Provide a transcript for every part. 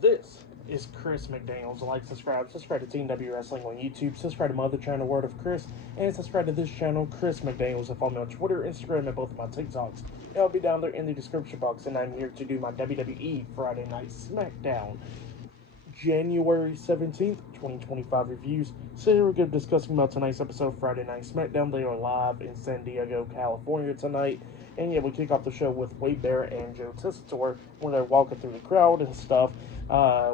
This is Chris McDaniels. Like, subscribe to Team W Wrestling on YouTube, subscribe to my other channel, Word of Chris, and subscribe to this channel, Chris McDaniels, and follow me on Twitter, Instagram, and both of my TikToks. It'll be down there in the description box, and I'm here to do my WWE Friday Night SmackDown January 17th, 2025 reviews. So here we're going to be discussing about tonight's episode of Friday Night SmackDown. They are live in San Diego, California tonight. And yeah, we kick off the show with Wade Barrett and Joe Tessitore when they're walking through the crowd and stuff,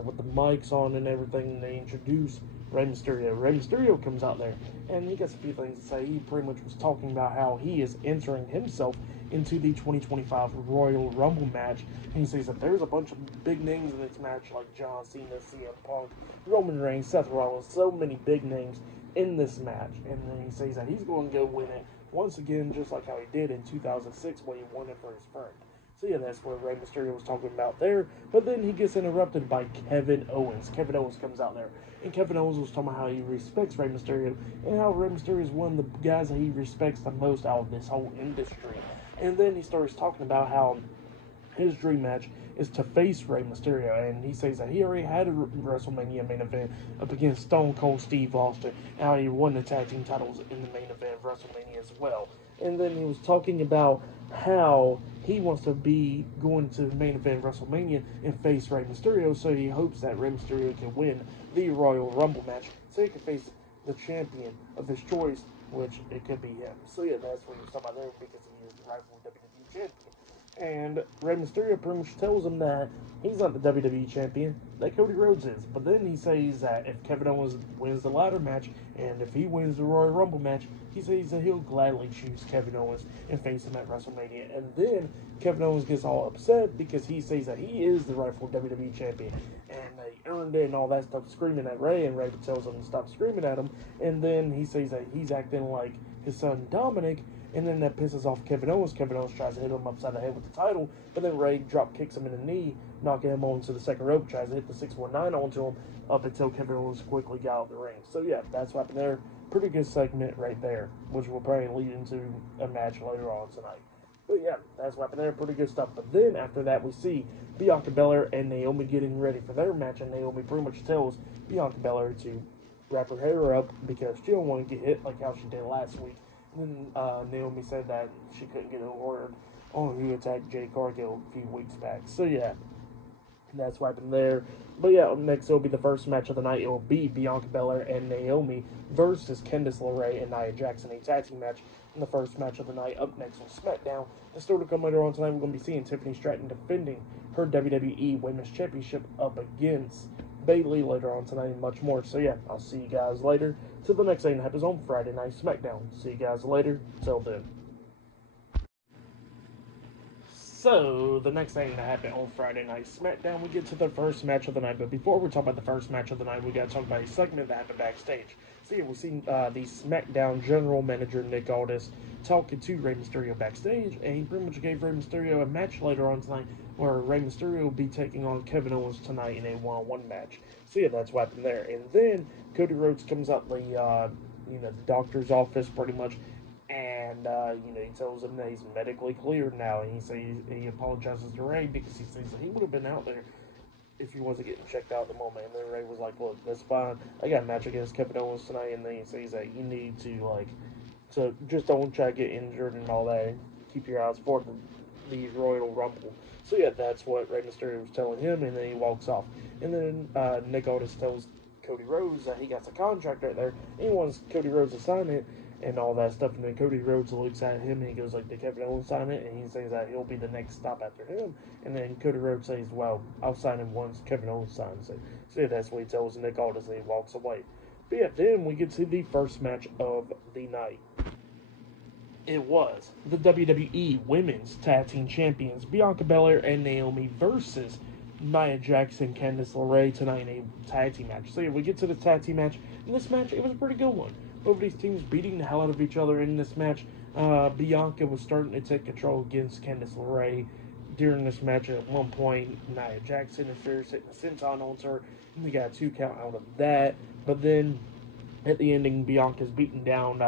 with the mics on and everything. They introduce Rey Mysterio. Rey Mysterio comes out there, and he gets a few things to say. He pretty much was talking about how he is entering himself into the 2025 Royal Rumble match. And he says that there's a bunch of big names in this match, like John Cena, CM Punk, Roman Reigns, Seth Rollins, so many big names in this match. And then he says that he's going to go win it once again, just like how he did in 2006 when he won it for his friend. So yeah, that's what Rey Mysterio was talking about there. But then he gets interrupted by Kevin Owens. Kevin Owens comes out there, and Kevin Owens was talking about how he respects Rey Mysterio, and how Rey Mysterio is one of the guys that he respects the most out of this whole industry. And then he starts talking about how his dream match is to face Rey Mysterio, and he says that he already had a WrestleMania main event up against Stone Cold Steve Austin, and how he won the tag team titles in the main event of WrestleMania as well. And then he was talking about how he wants to be going to the main event of WrestleMania and face Rey Mysterio, so he hopes that Rey Mysterio can win the Royal Rumble match, so he can face the champion of his choice, which it could be him. So yeah, that's what he was talking about there, because he is the rightful WWE champion. And Rey Mysterio pretty much tells him that he's not the WWE champion, that Cody Rhodes is. But then he says that if Kevin Owens wins the ladder match, and if he wins the Royal Rumble match, he says that he'll gladly choose Kevin Owens and face him at WrestleMania. And then Kevin Owens gets all upset because he says that he is the rightful WWE champion, and they earned it and all that stuff, screaming at Rey, and Rey tells him to stop screaming at him. And then he says that he's acting like his son Dominic, and then that pisses off Kevin Owens. Kevin Owens tries to hit him upside the head with the title, but then Rey drop kicks him in the knee, knocking him onto the second rope, tries to hit the 619 onto him, up until Kevin Owens quickly got out of the ring. So yeah, that's what happened there. Pretty good segment right there, which will probably lead into a match later on tonight. But yeah, that's what happened there. Pretty good stuff. But then after that, we see Bianca Belair and Naomi getting ready for their match, and Naomi pretty much tells Bianca Belair to wrap her hair up because she don't want to get hit like how she did last week. And then Naomi said that she couldn't get a word on who attacked Jay Cargill a few weeks back. So yeah, that's what happened there. But yeah, next it'll be the first match of the night. It will be Bianca Belair and Naomi versus Candice LeRae and Nia Jackson, a tag team match in the first match of the night. Up next on SmackDown, and still to come later on tonight, we're going to be seeing Tiffany Stratton defending her WWE Women's Championship up against Bayley later on tonight, and much more. So yeah, I'll see you guys later. Till the next thing that happens on Friday Night SmackDown. See you guys later. Till then. So, the next thing that happened on Friday Night SmackDown, we get to the first match of the night. But before we talk about the first match of the night, we got to talk about a segment that happened backstage. So, yeah, we've seen the SmackDown General Manager, Nick Aldis, talking to Rey Mysterio backstage. And he pretty much gave Rey Mysterio a match later on tonight where Rey Mysterio will be taking on Kevin Owens tonight in a one-on-one match. So, yeah, that's what happened there. And then Cody Rhodes comes out the doctor's office pretty much. And, he tells him that he's medically cleared now. And he says he apologizes to Rey because he says that he would have been out there if he wasn't getting checked out at the moment. And then Rey was like, look, that's fine. I got a match against Kevin Owens tonight. And then he says that you need to just don't try to get injured and all that. And keep your eyes for the Royal Rumble. So, yeah, that's what Rey Mysterio was telling him. And then he walks off. And then Nick Aldis tells Cody Rhodes that he got a contract right there. And he wants Cody Rhodes to sign it and all that stuff. And then Cody Rhodes looks at him and he goes like, did Kevin Owens sign it? And he says that he'll be the next stop after him. And then Cody Rhodes says, well, I'll sign him once Kevin Owens signs it. So yeah, that's what he tells Nick Aldis, and he walks away. But yeah, then we get to the first match of the night. It was the WWE Women's Tag Team Champions, Bianca Belair and Naomi versus Nia Jackson, Candice LeRae tonight in a tag team match. So yeah, we get to the tag team match. In this match, it was a pretty good one. Both of these teams beating the hell out of each other in this match. Bianca was starting to take control against Candice LeRae during this match. At one point, Nia Jackson interferes, hitting a senton onto her, and we got a 2 count out of that. But then, at the ending, Bianca's beating down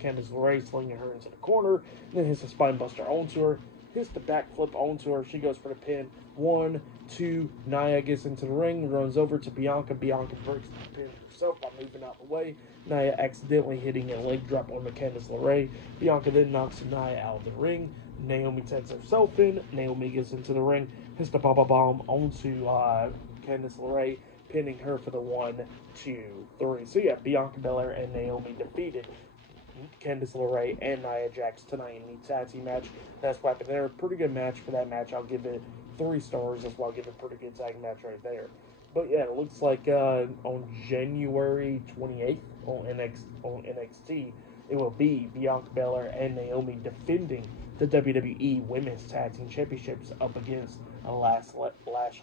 Candice LeRae, slinging her into the corner, then hits a spine buster onto her, hits the backflip onto her. She goes for the pin. 1, 2. Nia gets into the ring, runs over to Bianca. Bianca breaks the pin herself by moving out the way. Nia accidentally hitting a leg drop on Candice LeRae. Bianca then knocks Nia out of the ring. Naomi takes herself in. Naomi gets into the ring, hits the Baba Bomb onto Candice LeRae, pinning her for the 1, 2, 3. So yeah, Bianca Belair and Naomi defeated Candice LeRae and Nia Jax tonight in the tag team match. That's what happened there. Pretty good match for that match. I'll give it 3 stars. That's why I'll give it a pretty good tag match right there. But yeah, it looks like on January 28th on NXT, it will be Bianca Belair and Naomi defending the WWE Women's Tag Team Championships up against a Lash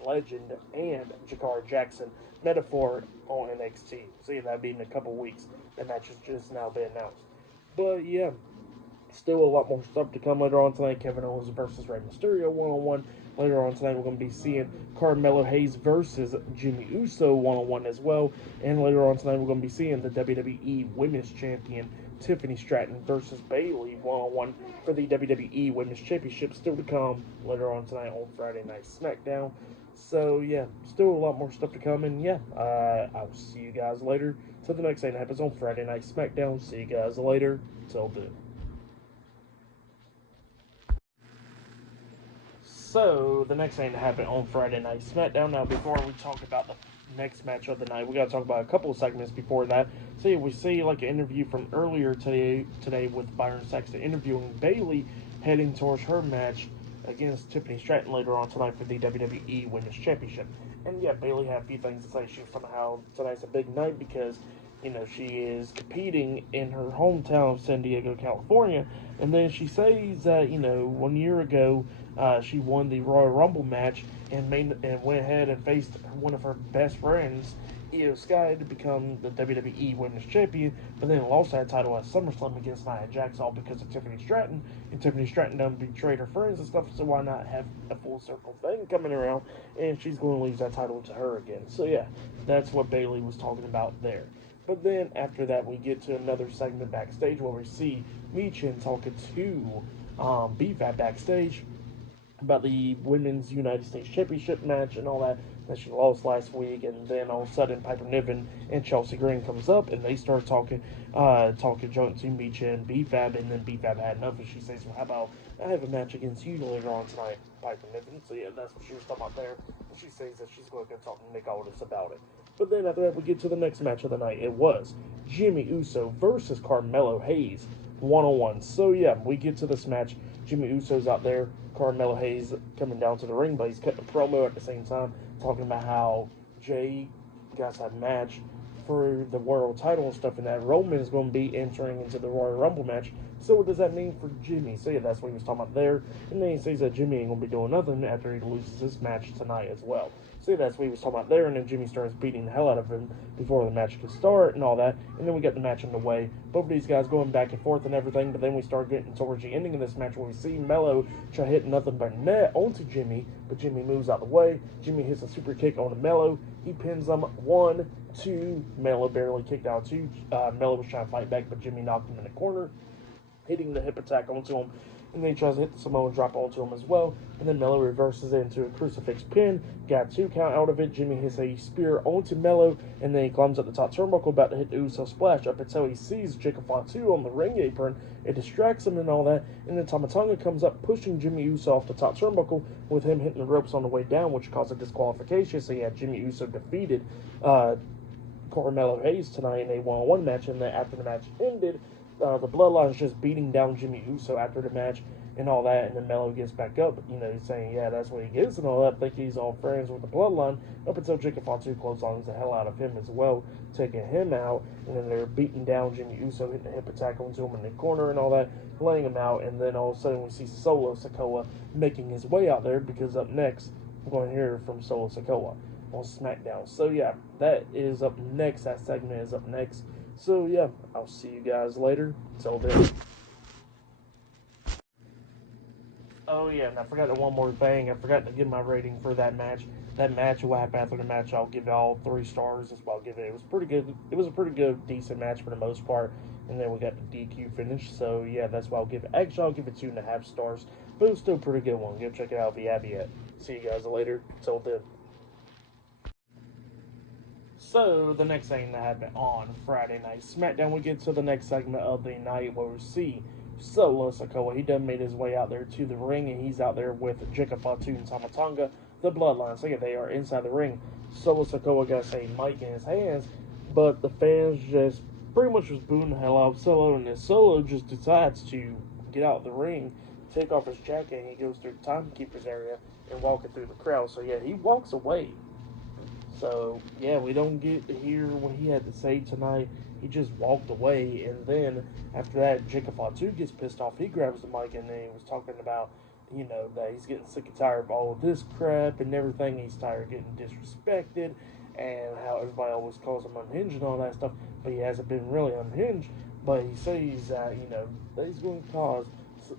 Legend and Jakara Jackson, Metaphor on NXT. So yeah, that'll be in a couple weeks. That match has just now been announced. But yeah, still a lot more stuff to come later on tonight. Kevin Owens versus Rey Mysterio one-on-one. Later on tonight, we're going to be seeing Carmelo Hayes versus Jimmy Uso one-on-one as well. And later on tonight, we're going to be seeing the WWE Women's Champion Tiffany Stratton versus Bayley one-on-one for the WWE Women's Championship. Still to come later on tonight on Friday Night SmackDown. So yeah, still a lot more stuff to come. And yeah, I'll see you guys later. Till the next thing that happens on Friday Night SmackDown. See you guys later. Till then. So, the next thing to happen on Friday Night SmackDown. Now, before we talk about the next match of the night, we got to talk about a couple of segments before that. See, we see like an interview from earlier today with Byron Saxton interviewing Bayley, heading towards her match against Tiffany Stratton later on tonight for the WWE Women's Championship. And yeah, Bayley had a few things to say. She somehow tonight's a big night because she is competing in her hometown of San Diego, California. And then she says that, 1 year ago, she won the Royal Rumble match and went ahead and faced one of her best friends, Io Sky, to become the WWE Women's Champion, but then lost that title at SummerSlam against Nia Jax, all because of Tiffany Stratton. And Tiffany Stratton done betrayed her friends and stuff, so why not have a full circle thing coming around, and she's going to lose that title to her again. So yeah, that's what Bayley was talking about there. But then after that, we get to another segment backstage where we see Michin talking to BFAT backstage about the Women's United States Championship match and all that she lost last week. And then all of a sudden, Piper Niven and Chelsea Green comes up and they start talking joint to Michin and BFAB, and then BFAB had enough and she says, well, how about I have a match against you later on tonight, Piper Niven. So yeah, that's what she was talking about there. And she says that she's going to go talk to Nick Aldis about it. But then after that, we get to the next match of the night. It was Jimmy Uso versus Carmelo Hayes one-on-one. So yeah, we get to this match. Jimmy Uso's out there. Carmelo Hayes coming down to the ring, but he's cutting a promo at the same time, talking about how Jay got that match for the world title and stuff, and that Roman is going to be entering into the Royal Rumble match. So what does that mean for Jimmy? So yeah, that's what he was talking about there. And then he says that Jimmy ain't going to be doing nothing after he loses this match tonight as well. So yeah, that's what he was talking about there. And then Jimmy starts beating the hell out of him before the match could start and all that. And then we get the match underway. Both of these guys going back and forth and everything. But then we start getting towards the ending of this match where we see Mello try to hit nothing but net onto Jimmy. But Jimmy moves out the way. Jimmy hits a super kick on Mello. He pins him 1, 2. Mello barely kicked out 2. Mello was trying to fight back, but Jimmy knocked him in the corner, hitting the hip attack onto him, and then he tries to hit the Samoan drop onto him as well, and then Mello reverses it into a crucifix pin, got 2 count out of it. Jimmy hits a spear onto Mello, and then he climbs up the top turnbuckle, about to hit the Uso splash, up until he sees Jacob Fatu on the ring apron. It distracts him and all that, and then Tamatonga comes up, pushing Jimmy Uso off the top turnbuckle, with him hitting the ropes on the way down, which caused a disqualification. So yeah, Jimmy Uso defeated Carmelo Hayes tonight in a one-on-one match, and then after the match ended, the Bloodline is just beating down Jimmy Uso after the match and all that, and then Mello gets back up, he's saying, yeah, that's what he gets and all that, think he's all friends with the Bloodline, up until Jacob Fatu clotheslines the hell out of him as well, taking him out, and then they're beating down Jimmy Uso, hitting a hip attack onto him in the corner and all that, laying him out, and then all of a sudden we see Solo Sikoa making his way out there, because up next, we're going to hear from Solo Sikoa on SmackDown. So yeah, that is up next, that segment is up next. So yeah, I'll see you guys later. Till then. Oh yeah, and I forgot one more thing. I forgot to give my rating for that match. That match, what happened after the match, I'll give it all 3 stars. That's what I'll give it. It was pretty good. It was a pretty good, decent match for the most part. And then we got the DQ finish. So yeah, that's why I'll give it. Actually, I'll give it 2.5 stars. But it was still a pretty good one. Go check it out if you have yet. See you guys later. Till then. So, the next thing that happened on Friday Night SmackDown, we get to the next segment of the night where we see Solo Sikoa. He done made his way out there to the ring, and he's out there with Jika Fatu and Tamatanga, the Bloodline. So, yeah, they are inside the ring. Solo Sikoa got a mic in his hands, but the fans just pretty much was booing the hell out of Solo, and then Solo just decides to get out of the ring, take off his jacket, and he goes through the timekeeper's area and walking through the crowd. So, yeah, he walks away. So, yeah, we don't get to hear what he had to say tonight. He just walked away, and then after that, Jacob Fatu gets pissed off. He grabs the mic, and then he was talking about, that he's getting sick and tired of all of this crap and everything. He's tired of getting disrespected, and how everybody always calls him unhinged and all that stuff. But he hasn't been really unhinged. But he says, that he's going to cause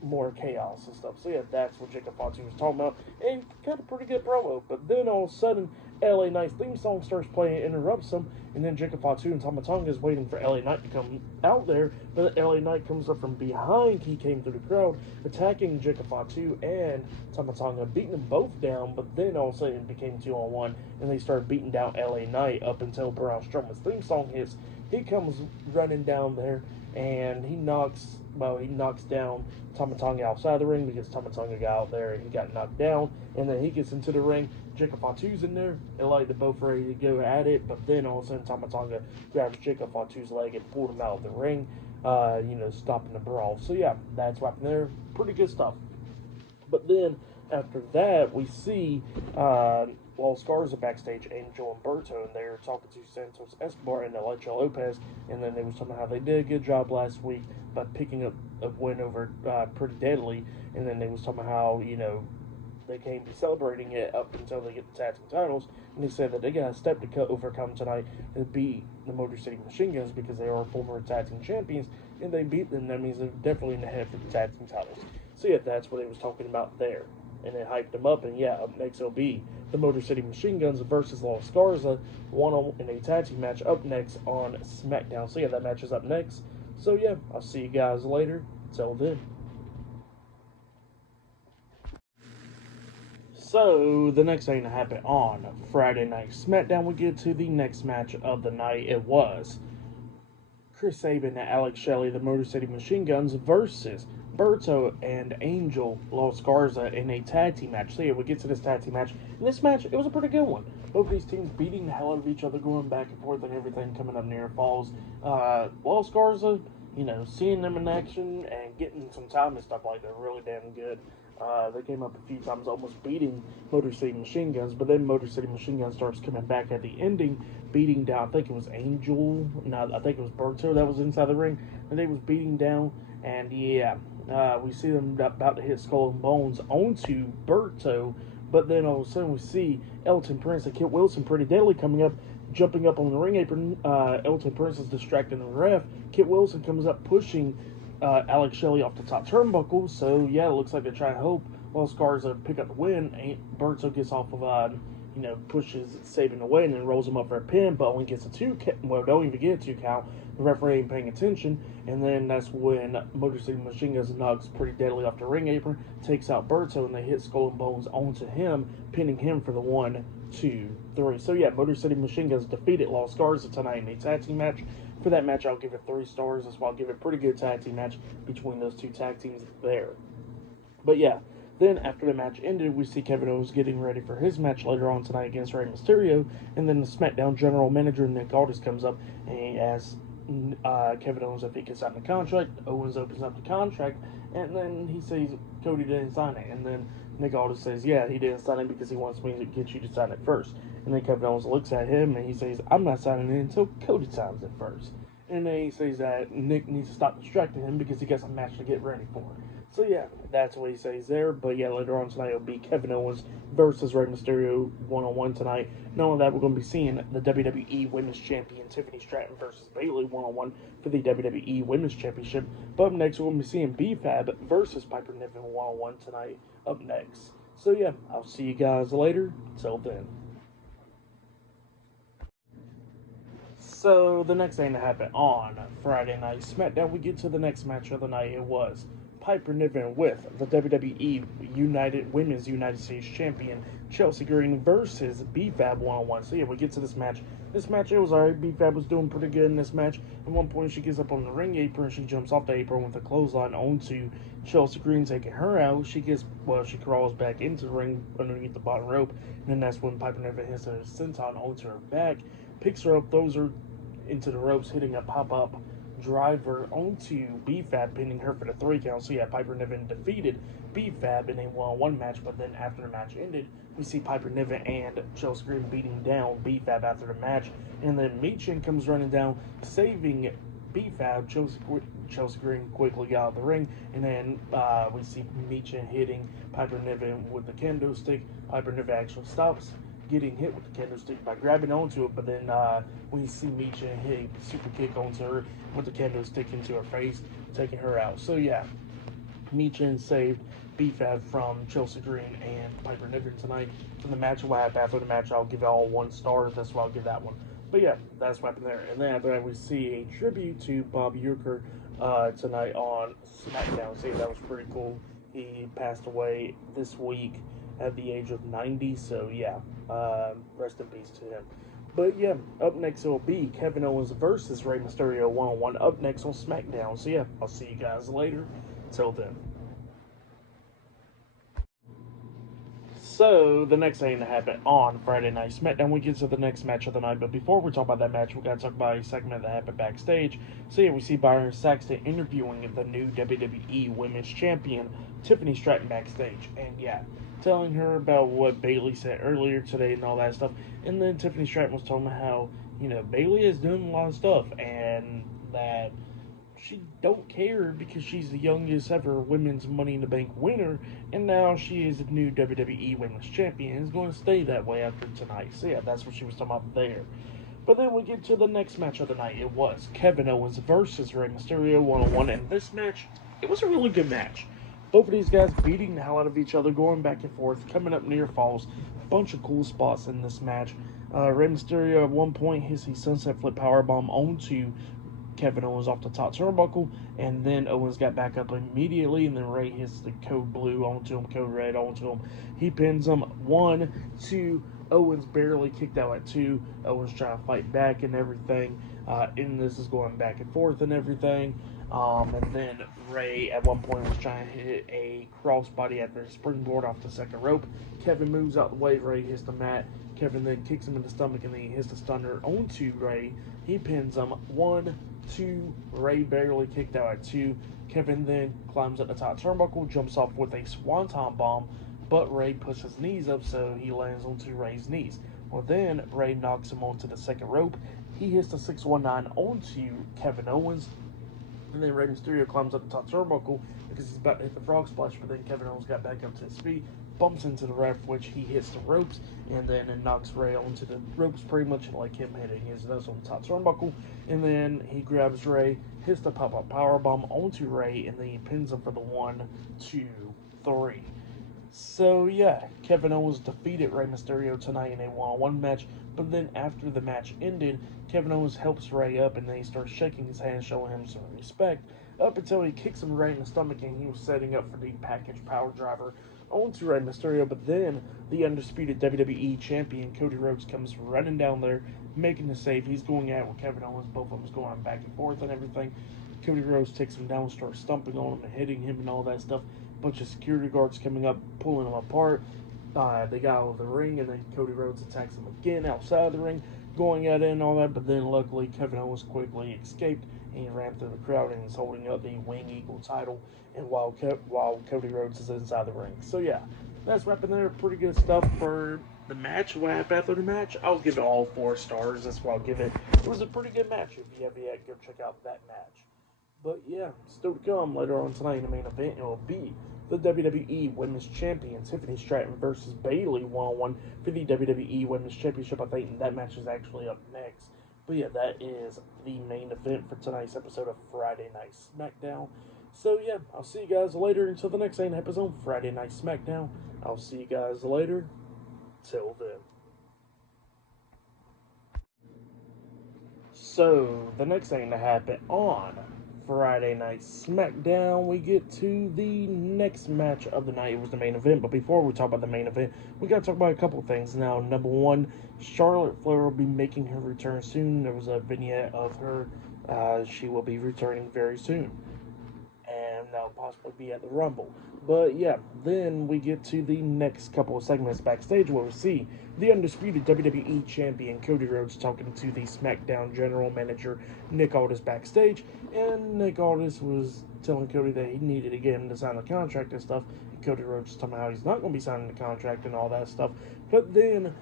more chaos and stuff. So, yeah, that's what Jacob Fatu was talking about. And got a pretty good promo. But then all of a sudden, LA Knight's theme song starts playing, interrupts him, and then Jacob Fatu and Tamatanga is waiting for LA Knight to come out there, but LA Knight comes up from behind. He came through the crowd, attacking Jacob Fatu and Tamatanga, beating them both down, but then all of a sudden it became 2-on-1, and they started beating down LA Knight up until Braun Strowman's theme song hits. He comes running down there, and he knocks down Tamatanga outside the ring because Tamatanga got out there and he got knocked down, and then he gets into the ring. Jacob Fatu's in there, and like they're both ready to go at it, but then all of a sudden Tamatanga grabs Jacob Fatu's leg and pulled him out of the ring, stopping the brawl. So yeah, that's right there. Pretty good stuff. But then after that, we see Los Garza backstage, Angel and Berto, and they're talking to Santos Escobar and Electra Lopez, and then they was talking about how they did a good job last week by picking up a win over Pretty Deadly, and then they was talking about how, they can't be celebrating it up until they get the tag team titles, and they said that they got a step to overcome tonight and beat the Motor City Machine Guns because they are former tag team champions, and they beat them. That means they're definitely in the head for the tag team titles. So yeah, that's what they was talking about there, and it hyped them up. And yeah, up next it'll be the Motor City Machine Guns versus Los Garza, in a tag team match up next on SmackDown. So yeah, that match is up next. So yeah, I'll see you guys later. Till then. So, the next thing to happen on Friday Night SmackDown, we get to the next match of the night. It was Chris Sabin and Alex Shelley, the Motor City Machine Guns, versus Berto and Angel Los Garza in a tag team match. So, yeah, we get to this tag team match. And this match, it was a pretty good one. Both of these teams beating the hell out of each other, going back and forth and everything, coming up near falls. Los Garza, seeing them in action and getting some time and stuff like that, really damn good. They came up a few times, almost beating Motor City Machine Guns, but then Motor City Machine Guns starts coming back at the ending, beating down, I think it was Angel, no, I think it was Berto that was inside the ring, and they was beating down, and yeah, we see them about to hit Skull and Bones onto Berto, but then all of a sudden we see Elton Prince and Kit Wilson, Pretty Deadly, coming up, jumping up on the ring apron. Elton Prince is distracting the ref. Kit Wilson comes up, pushing Alex Shelley off the top turnbuckle. So yeah, it looks like they're trying to hope Los Garza pick up the win. Berto gets off of pushes Sabin away and then rolls him up for a pin, but only gets a 2 count. Well, don't even get a 2 count. The referee ain't paying attention, and then that's when Motor City Machine Guns knocks Pretty Deadly off the ring apron, takes out Berto, and they hit Skull and Bones onto him, pinning him for the 1, 2, 3. So yeah, Motor City Machine Guns defeated Los Garza tonight in a tag team match. For that match, I'll give it 3 stars. That's why I'll give it a pretty good tag team match between those two tag teams there. But yeah, then after the match ended, we see Kevin Owens getting ready for his match later on tonight against Rey Mysterio, and then the SmackDown general manager Nick Aldis comes up and he asks Kevin Owens if he can sign the contract. Owens opens up the contract, and then he says Cody didn't sign it, and then Nick Aldis says, yeah, he didn't sign it because he wants me to get you to sign it first. And then Kevin Owens looks at him and he says, I'm not signing it until Cody signs it first. And then he says that Nick needs to stop distracting him because he got some match to get ready for. So yeah, that's what he says there. But yeah, later on tonight it'll be Kevin Owens versus Rey Mysterio one-on-one tonight. Not only that, we're going to be seeing the WWE Women's Champion Tiffany Stratton versus Bayley one-on-one for the WWE Women's Championship. But up next, we're going to be seeing B-Fab versus Piper Niven one-on-one tonight up next. So yeah, I'll see you guys later. Till then. So the next thing that happened on Friday Night SmackDown, we get to the next match of the night. It was Piper Niven with the WWE Women's United States Champion Chelsea Green versus B-Fab one-on-one. So yeah, we get to this match. This match, it was alright. B-Fab was doing pretty good in this match. At one point, she gets up on the ring apron. She jumps off the apron with a clothesline onto Chelsea Green, taking her out. She crawls back into the ring underneath the bottom rope. And then that's when Piper Niven hits a senton onto her back, picks her up, throws her into the ropes, hitting a pop-up driver onto B-Fab, pinning her for the 3 count. So yeah, Piper Niven defeated B-Fab in a one-on-one match, but then after the match ended, we see Piper Niven and Chelsea Green beating down B-Fab after the match, and then Michin comes running down, saving B-Fab. Chelsea Green quickly got out of the ring, and then we see Michin hitting Piper Niven with the kendo stick. Piper Niven actually stops getting hit with the kendo stick by grabbing onto it, but then we see Michin hit a super kick onto her with the kendo stick into her face, taking her out. So yeah, Michin saved B-Fab from Chelsea Green and Piper Niven tonight. From the match, what happened after the match, I'll give it all 1 star. That's why I'll give that one. But yeah, that's what happened there. And then after that, we see a tribute to Bob Uecker tonight on SmackDown. See, that was pretty cool. He passed away this week at the age of 90. So yeah, rest in peace to him. But yeah, up next it will be Kevin Owens versus Rey Mysterio one-on-one. Up next on SmackDown. So yeah, I'll see you guys later. Till then. So, the next thing that happened on Friday Night SmackDown, we get to the next match of the night. But before we talk about that match, we got to talk about a segment that happened backstage. So, yeah, we see Byron Saxton interviewing the new WWE Women's Champion, Tiffany Stratton, backstage. And, yeah, telling her about what Bayley said earlier today and all that stuff. And then Tiffany Stratton was telling me how, Bayley has done a lot of stuff and that she don't care because she's the youngest ever women's Money in the Bank winner, and now she is the new WWE Women's Champion and is going to stay that way after tonight. So yeah, that's what she was talking about there. But then we get to the next match of the night. It was Kevin Owens versus Rey Mysterio one-on-one, and this match, it was a really good match. Both of these guys beating the hell out of each other, going back and forth, coming up near falls. Bunch of cool spots in this match. Rey Mysterio at one point hits a sunset flip powerbomb onto Kevin Owens off the top turnbuckle, and then Owens got back up immediately, and then Rey hits the code blue onto him, code red onto him. He pins him 1, 2. Owens barely kicked out at 2. Owens trying to fight back and everything. And this is going back and forth and everything. And then Rey at one point was trying to hit a crossbody after a springboard off the second rope. Kevin moves out the way. Rey hits the mat. Kevin then kicks him in the stomach, and then he hits the stunner onto Rey. He pins him 1, 2. Rey barely kicked out at 2. Kevin then climbs up the top turnbuckle, jumps off with a swanton bomb, but Rey puts his knees up, so he lands onto Rey's knees. Well, then Rey knocks him onto the second rope. He hits the 619 onto Kevin Owens, and then Rey Mysterio climbs up the top turnbuckle because he's about to hit the frog splash, but then Kevin Owens got back up to his feet, bumps into the ref, which he hits the ropes, and then it knocks Rey onto the ropes, pretty much like him hitting his nose on the top turnbuckle. And then he grabs Rey, hits the pop-up powerbomb onto Rey, and then he pins him for the 1, 2, 3. So yeah, Kevin Owens defeated Rey Mysterio tonight in a one-on-one match, but then after the match ended, Kevin Owens helps Rey up, and then he starts shaking his hand, showing him some respect, up until he kicks him right in the stomach, and he was setting up for the package power driver onto Rey Mysterio. But then the undisputed WWE Champion Cody Rhodes comes running down there, making the save. He's going at it with Kevin Owens, both of them going back and forth and everything. Cody Rhodes takes him down, starts stomping on him and hitting him and all that stuff. Bunch of security guards coming up, pulling him apart. They got out of the ring, and then Cody Rhodes attacks him again outside of the ring, going at it and all that. But then luckily Kevin Owens quickly escaped, and he ran through the crowd and is holding up the Wing Eagle title, and while Cody Rhodes is inside the ring. So yeah, that's what happened there. Pretty good stuff for the match. What happened after the match? I'll give it all 4 stars. That's why I'll give it. It was a pretty good match. If you haven't yet, go check out that match. But yeah, still to come later on tonight in the main event, it will be the WWE Women's Champion Tiffany Stratton versus Bayley one-on-one for the WWE Women's Championship. I think that match is actually up next. But yeah, that is the main event for tonight's episode of Friday Night SmackDown. So yeah, I'll see you guys later until the next episode, Friday Night SmackDown. I'll see you guys later. Till then. So, the next thing that happened on Friday Night SmackDown, we get to the next match of the night. It was the main event, but before we talk about the main event, we got to talk about a couple things. Now, number one, Charlotte Flair will be making her return soon. There was a vignette of her. She will be returning very soon, and they'll possibly be at the Rumble. But yeah, then we get to the next couple of segments backstage where we see the undisputed WWE Champion Cody Rhodes talking to the SmackDown General Manager Nick Aldis backstage, and Nick Aldis was telling Cody that he needed to get him to sign the contract and stuff. And Cody Rhodes talking about how he's not going to be signing the contract and all that stuff. But then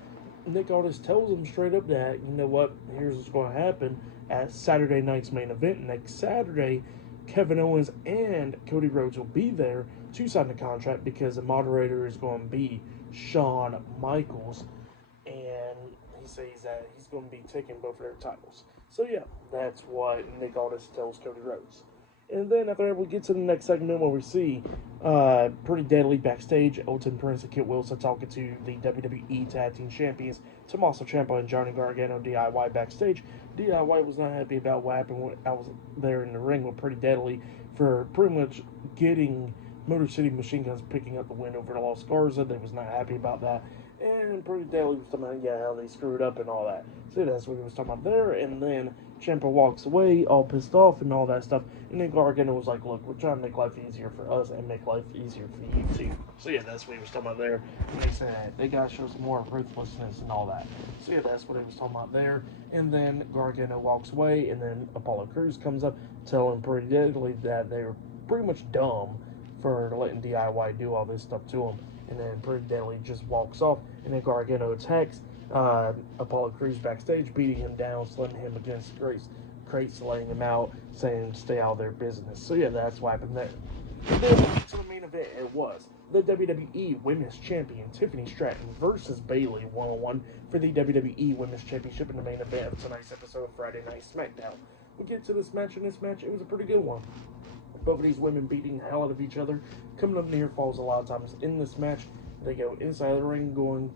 Nick Aldis tells him straight up that, you know what, here's what's going to happen at Saturday night's main event next Saturday. Kevin Owens and Cody Rhodes will be there to sign the contract because the moderator is going to be Shawn Michaels, and he says that he's going to be taking both of their titles. So yeah, that's what Nick Aldis tells Cody Rhodes. And then after that, we get to the next segment where we see Pretty Deadly backstage. Elton Prince and Kit Wilson talking to the WWE Tag Team Champions Tommaso Ciampa and Johnny Gargano DIY backstage. DIY was not happy about what happened when I was there in the ring with Pretty Deadly for pretty much getting Motor City Machine Guns picking up the win over the Lost Garza. They was not happy about that. And Pretty Deadly was talking about, yeah, how they screwed up and all that. So that's what he was talking about there. And then Ciampa walks away all pissed off and all that stuff. And then Gargano was like, look, we're trying to make life easier for us and make life easier for you too. So yeah, that's what he was talking about there. And they said they got to show some more ruthlessness and all that. So yeah, that's what he was talking about there. And then Gargano walks away, and then Apollo Crews comes up telling Pretty Deadly that they were pretty much dumb for letting DIY do all this stuff to him. And then Pretty Deadly just walks off, and then Gargano attacks Apollo Crews backstage, beating him down, slamming him against crates, laying him out, saying stay out of their business. So yeah, that's what happened there. And then to the main event, it was the WWE Women's Champion Tiffany Stratton versus Bayley 1-on-1 for the WWE Women's Championship in the main event of tonight's episode of Friday Night SmackDown. We get to this match, and this match, it was a pretty good one. Both of these women beating the hell out of each other, coming up near falls a lot of times in this match. They go inside the ring, going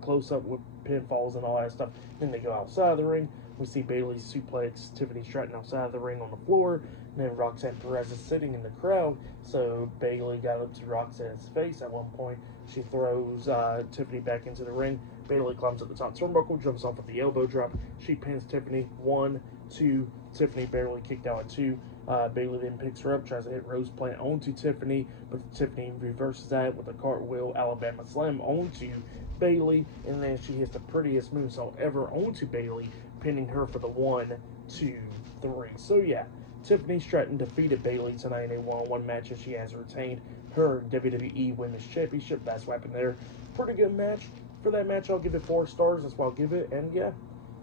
close up with pinfalls and all that stuff. Then they go outside the ring. We see Bayley suplex Tiffany Stratton outside the ring on the floor. And then Roxanne Perez is sitting in the crowd. So Bayley got up to Roxanne's face at one point. She throws Tiffany back into the ring. Bayley climbs up the top turnbuckle, jumps off with the elbow drop. She pins Tiffany 1, 2. Tiffany barely kicked out at 2. Bayley then picks her up, tries to hit Rose Plant onto Tiffany, but Tiffany reverses that with a cartwheel Alabama Slam onto Bayley, and then she hits the prettiest moonsault ever onto Bayley, pinning her for the 1, 2, 3. So yeah, Tiffany Stratton defeated Bayley tonight in a one-on-one match, and she has retained her WWE Women's Championship. That's what happened there. Pretty good match. For that match, I'll give it 4 stars. That's what I'll give it, and yeah,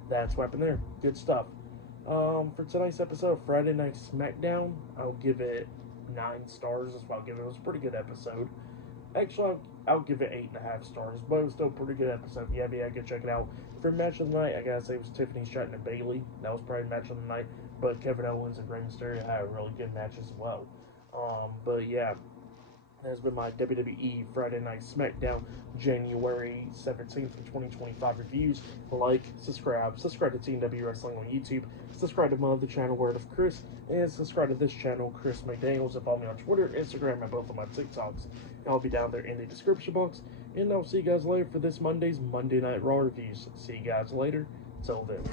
that's what happened there. Good stuff. For tonight's episode of Friday Night SmackDown, I'll give it 9 stars. That's what I'll give it. It was a pretty good episode. Actually, I'll give it 8.5 stars, but it was still a pretty good episode. Yeah, go check it out. For match of the night, I gotta say it was Tiffany Stratton and Bayley. That was probably match of the night. But Kevin Owens and Rey Mysterio had a really good match as well. But yeah, has been my WWE Friday Night SmackDown January 17th, 2025 reviews. Like, subscribe to Team W Wrestling on YouTube, subscribe to my other channel, Word of Chris, and subscribe to this channel, Chris McDaniels, and follow me on Twitter, Instagram, and both of my TikToks. I'll be down there in the description box, and I'll see you guys later for this Monday's Monday Night Raw reviews. See you guys later. Till then.